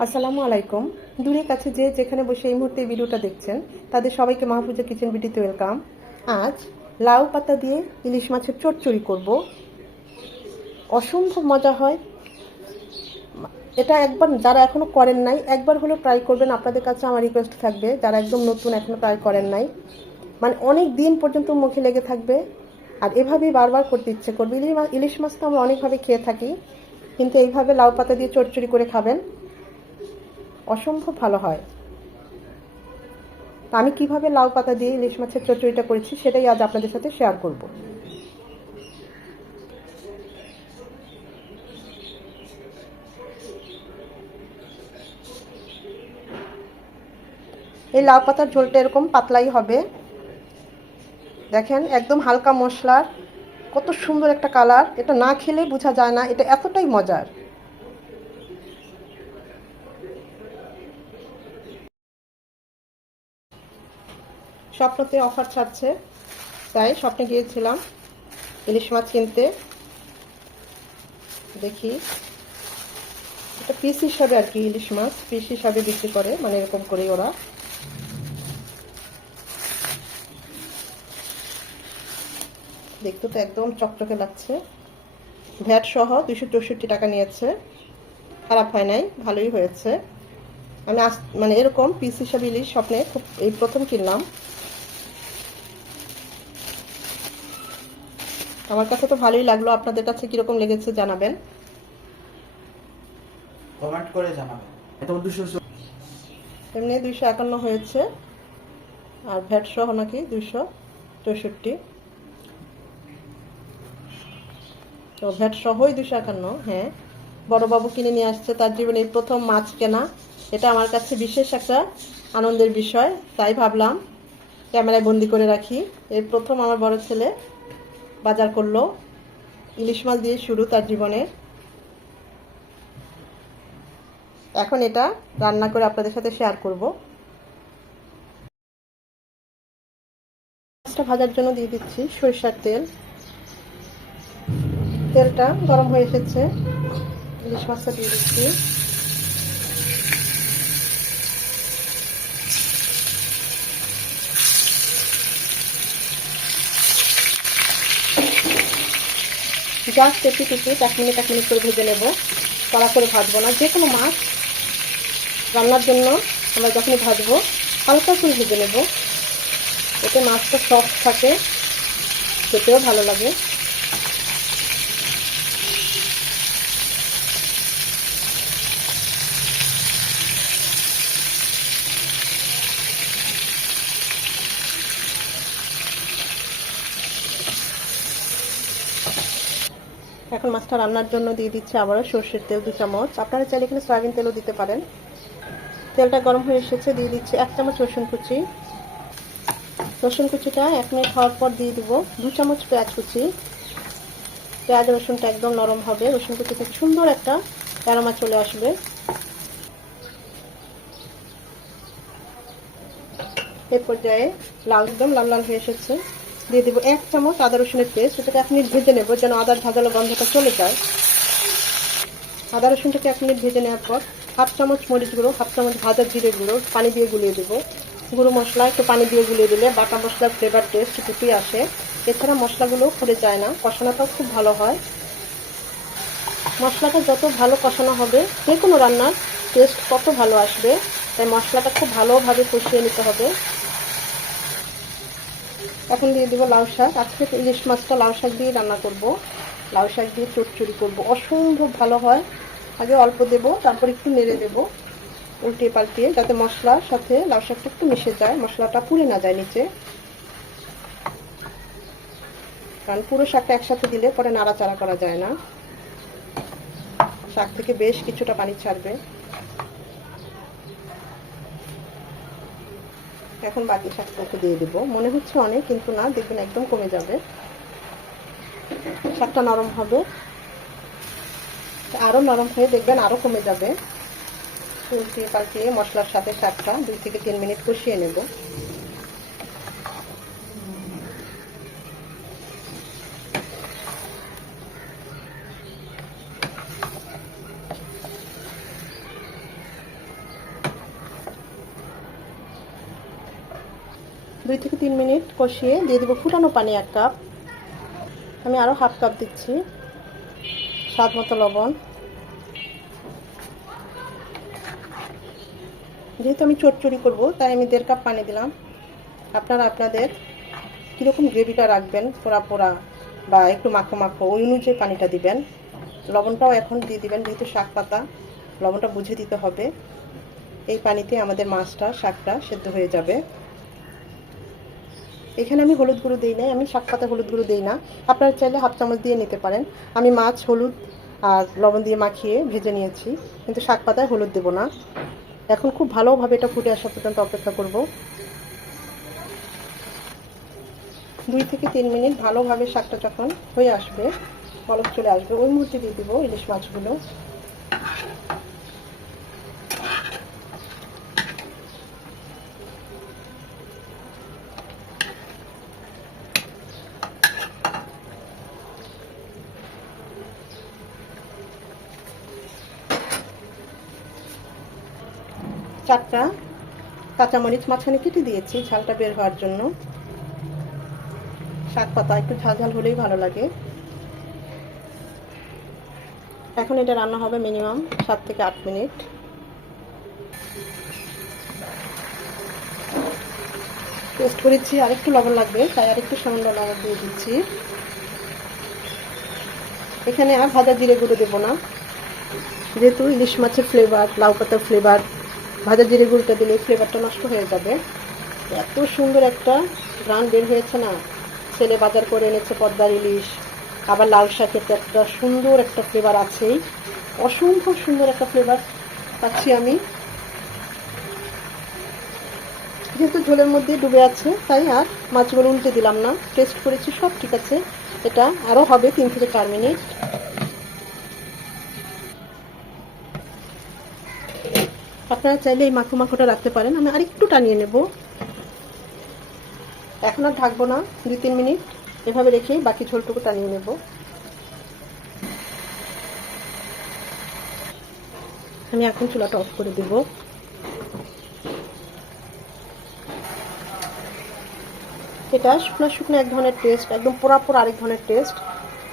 আসসালামু আলাইকুম। দূরে কাছে যে যেখানে বসে এই মুহূর্তে ভিডিওটা দেখছেন তাদের সবাইকে মাহফুজা কিচেন বিডিতে ওয়েলকাম। আজ লাউ পাতা দিয়ে ইলিশ মাছের চচ্চড়ি করব। অসম্ভব মজা হয়। এটা একবার যারা এখনো করেন নাই একবার হলেও ট্রাই করবেন। আপনাদের কাছে আমার রিকোয়েস্ট থাকবে যারা একদম নতুন এখনো ট্রাই করেন নাই, মানে অনেক দিন পর্যন্ত মুখে লেগে থাকবে আর এভাবেই বারবার করতে ইচ্ছে করবে। ইলিশ মাছ তো আমরা অনেকভাবে খেয়ে থাকি, কিন্তু এইভাবে লাউ পাতা দিয়ে চচ্চড়ি করে খাবেন, অসম্ভব ভালো হয়। তা আমি কিভাবে লাউ পাতা দিয়ে ইলিশ মাছের চচ্চড়িটা করেছি সেটাই আজ আপনাদের সাথে শেয়ার করব। এই লাউ পাতার ঝোলটা এরকম পাতলাই হবে। দেখেন একদম হালকা মশলার, কত সুন্দর একটা কালার। এটা না খেলে বোঝা যায় না এটা এতটাই মজার। স্বপ্নতে অফার ছাড়ছে, তাই স্বপ্নে গিয়েছিলাম ইলিশ মাছ কিনতে। দেখি এটা পিস হিসাবে আর কি, ইলিশ মাছ পিস হিসাবে বিক্রি করে, মানে এরকম করে ওরা। দেখতে তো একদম চকচকে লাগছে। ভ্যাট সহ 264 টাকা নিয়েছে, খারাপ হয় নাই, ভালোই হয়েছে। আমি মানে এরকম পিস হিসাবে ইলিশ স্বপ্নে খুব এই প্রথম কিনলাম। আমার কাছে তো ভালোই লাগলো, আপনাদের কাছে কিরকম লেগেছে জানাবেন, কমেন্ট করে জানাবেন। এমনি 251 হয়েছে, আর ভ্যাট সহ নাকি 264। তো ভ্যাট সহই 251। হ্যাঁ, বড়বাবু কিনে নিয়ে আসছে, তার জীবনে এই প্রথম মাছ কেনা। এটা আমার কাছে বিশেষ একটা আনন্দের বিষয়, তাই ভাবলাম ক্যামেরায় বন্দি করে রাখি। এই প্রথম আমার বড় ছেলে বাজার করলো, ইলিশ মাছ দিয়ে শুরু তার জীবনের। এখন এটা রান্না করে আপনাদের সাথে শেয়ার করব। মাছটা ভাজার জন্য দিয়ে দিচ্ছি সরিষার তেল। তেলটা গরম হয়ে এসেছে, ইলিশ মাছটা দিয়ে দিচ্ছি। জাস্ট একটু 1 মিনিট করে ভেজে নেব, কড়া করে ভাজবো না। যে কোনো মাছ রান্নার জন্য আমরা যখনই ভাজবো হালকা করে ভেজে নেব, এতে মাছটা সফট থাকে, খেতেও ভালো লাগে। এখন মাছটা রান্নার জন্য দিয়ে দিচ্ছি আবারও সরষের তেল 2 চামচ। আপনারা চাইলে এখানে সয়াবিন তেলও দিতে পারেন। তেলটা গরম হয়ে এসেছে, দিয়ে দিচ্ছি 1 চামচ রসুন কুচি। রসুন কুচিটা 1 মিনিট হওয়ার পর দিয়ে দিব 2 চামচ পেঁয়াজ কুচি। পেঁয়াজ রসুনটা একদম নরম হবে, রসুন কুচিতে সুন্দর একটা অ্যারোমা চলে আসবে। এর পর্যায়ে একদম লাল লাল হয়ে এসেছে, দিয়ে দেবো 1 চামচ আদা রসুনের পেস্ট। এটাকে 1 মিনিট ভেজে নেব যেন আদার ভাজালো গন্ধটা চলে যায়। আদা রসুনটাকে 1 মিনিট ভেজে নেওয়ার পর 1/2 চামচ মরিচ গুঁড়ো, 1/2 চামচ ভাজা জিরে গুঁড়ো পানি দিয়ে গুলিয়ে দেবো। গুঁড়ো মশলা একটু পানি দিয়ে গুলিয়ে দিলে বাটা মশলার ফ্লেভার টেস্ট ফুটে আসে। এছাড়া মশলাগুলো পুড়ে যায় না, কষানোটাও খুব ভালো হয়। মশলাটা যত ভালো কষানো হবে যে কোনো রান্নার টেস্ট তত ভালো আসবে, তাই মশলাটা খুব ভালোভাবে কষিয়ে নিতে হবে। এখন দিয়ে দেবো লাউ শাক। আজকে ইলিশ মাছটা লাউ শাক দিয়ে রান্না করব, লাউ শাক দিয়ে চচ্চড়ি করব, অসম্ভব ভালো হয়। আগে অল্প দেব, তারপর একটু নেড়ে দেব উল্টিয়ে পাল্টিয়ে, যাতে মশলার সাথে লাউ শাকটা একটু মিশে যায়, মশলাটা পুড়ে না যায় নিচে। কারণ পুরো শাকটা একসাথে দিলে পরে নাড়াচাড়া করা যায় না, শাক থেকে বেশ কিছুটা পানি ছাড়বে। এখন বাকি শাকটাকে দিয়ে দেবো। মনে হচ্ছে অনেক, কিন্তু না, দেখবেন একদম কমে যাবে। শাকটা নরম হবে, আরও নরম হয়ে দেখবেন আরও কমে যাবে। উল্টিয়ে পাল্টিয়ে মশলার সাথে শাকটা 2 থেকে 3 মিনিট কষিয়ে নেব। 2 থেকে 3 মিনিট কষিয়ে দিয়ে দেবো ফুটানো পানি 1 কাপ। আমি আরও হাফ কাপ দিচ্ছি, স্বাদ মতো লবণ। যেহেতু আমি চচ্চড়ি করব তাই আমি 1.5 কাপ পানি দিলাম। আপনারা আপনাদের কীরকম গ্রেভিটা রাখবেন, পোড়া পোড়া বা একটু মাখো মাখো, ওই অনুযায়ী পানিটা দিবেন। লবণটাও এখন দিয়ে দিবেন, যেহেতু শাক পাতা লবণটা বুঝে দিতে হবে। এই পানিতে আমাদের মাছটা শাকটা সেদ্ধ হয়ে যাবে। এখানে আমি হলুদ গুঁড়ো দিই নাই, আমি শাক পাতা হলুদ গুঁড়ো দিই না, আপনারা চাইলে হাফ চামচ দিয়ে নিতে পারেন। আমি মাছ হলুদ আর লবণ দিয়ে মাখিয়ে ভেজে নিয়েছি, কিন্তু শাক পাতায় হলুদ দেব না। এখন খুব ভালোভাবে এটা ফুটে আসা পর্যন্ত অপেক্ষা করব। 2 থেকে 3 মিনিট ভালোভাবে শাকটা যখন হয়ে আসবে, বলক চলে আসবে, ওই মুহূর্তে দিয়ে দেবো ইলিশ মাছগুলো। চারটা কাঁচামরিচ মাঝখানে কেটে দিয়েছি ঝালটা বের হওয়ার জন্য। শাক পাতা একটু ঝাল ঝাল হলেই ভালো লাগে। এখন এটা রান্না হবে মিনিমাম 7 থেকে 8 মিনিট। টেস্ট করেছি, আরেকটু লবণ লাগবে, তাই আরেকটু সামান্য লবণ দিয়ে দিচ্ছি। এখানে আর ভাজা জিরে গুঁড়ো দেবো না, যেহেতু ইলিশ মাছের ফ্লেভার, লাউ পাতার ফ্লেভার, ভাজা জিরে গুঁড়োটা দিলে ফ্লেভারটা নষ্ট হয়ে যাবে। এত সুন্দর একটা ঘ্রাণ বের হয়েছে না। ছেলে বাজার করে এনেছে পদ্মার ইলিশ, আবার লাল শাকের একটা সুন্দর একটা ফ্লেভার আছেই, অসম্ভব সুন্দর একটা ফ্লেভার পাচ্ছি আমি। যেহেতু ঝোলের মধ্যে ডুবে আছে তাই আর মাছগুলো উল্টে দিলাম না। টেস্ট করেছি, সব ঠিক আছে। এটা আরও হবে 3 থেকে 4 মিনিট। আপনারা চাইলে এই মাখো মাখোটা রাখতে পারেন। আমি আরেকটু টানিয়ে নেব। এখন আর ঢাকবো না, 2-3 মিনিট এভাবে রেখেই বাকি ঝোলটুকু টানিয়ে নেব। আমি এখন চুলাটা অফ করে দেব। এটা শুকনো শুকনো এক ধরনের টেস্ট, একদম পোড়া পোড়া আরেক ধরনের টেস্ট,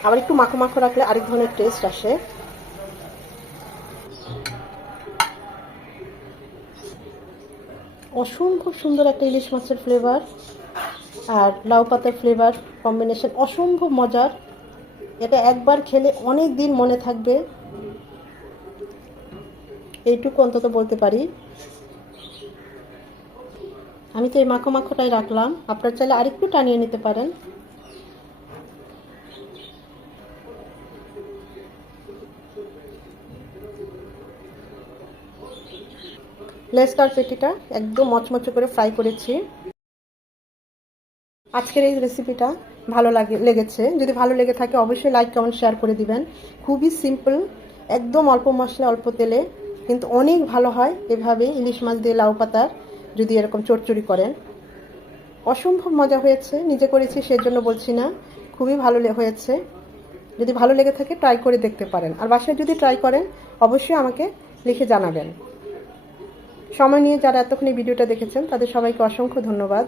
আবার একটু মাখো মাখো রাখলে আরেক ধরনের টেস্ট আসে। অসম্ভব সুন্দর একটা ইলিশ মাছের ফ্লেভার আর লাউ পাতার ফ্লেভার কম্বিনেশন অসম্ভব মজার। এটা একবার খেলে অনেক দিন মনে থাকবে, এইটুকু অন্তত বলতে পারি। আমি তো এই মাখো মাখোটাই রাখলাম, আপনারা চাইলে আরেকটু টানিয়ে নিতে পারেন। লেস্টার পেটিটা একদম মচমচে করে ফ্রাই করেছি। আজকের এই রেসিপিটা ভালো লেগেছে, যদি ভালো লেগে থাকে অবশ্যই লাইক কমেন্ট শেয়ার করে দিবেন। খুবই সিম্পল, একদম অল্প মশলা অল্প তেলে, কিন্তু অনেক ভালো হয় এভাবে ইলিশ মাছ দিয়ে লাউ পাতার যদি এরকম চচ্চড়ি করেন। অসম্ভব মজা হয়েছে, নিজে করেছি সেজন্য বলছি না, খুবই ভালো হয়েছে। যদি ভালো লেগে থাকে ট্রাই করে দেখতে পারেন, আর বাসায় যদি ট্রাই করেন অবশ্যই আমাকে লিখে জানাবেন। সময় নিয়ে যারা এতক্ষণ এই ভিডিওটা দেখেছেন তাদের সবাইকে অসংখ্য ধন্যবাদ।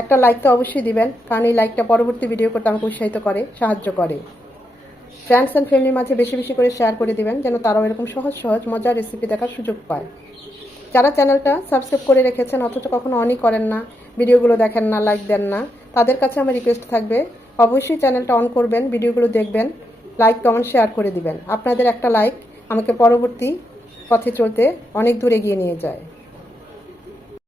একটা লাইক তো অবশ্যই দিবেন, কারণ এই লাইকটা পরবর্তী ভিডিও করতে আমাকে উৎসাহিত করে, সাহায্য করে। ফ্রেন্ডস অ্যান্ড ফ্যামিলির মাঝে বেশি বেশি করে শেয়ার করে দিবেন, যেন তারাও এরকম সহজ সহজ মজার রেসিপি দেখার সুযোগ পায়। যারা চ্যানেলটা সাবস্ক্রাইব করে রেখেছেন অথচ কখনো অনই করেন না, ভিডিওগুলো দেখেন না, লাইক দেন না, তাদের কাছে আমার রিকোয়েস্ট থাকবে অবশ্যই চ্যানেলটা অন করবেন, ভিডিওগুলো দেখবেন, লাইক কমেন্ট শেয়ার করে দিবেন। আপনাদের একটা লাইক আমাকে পরবর্তী পথে চলতে অনেক দূর এগিয়ে নিয়ে যায়।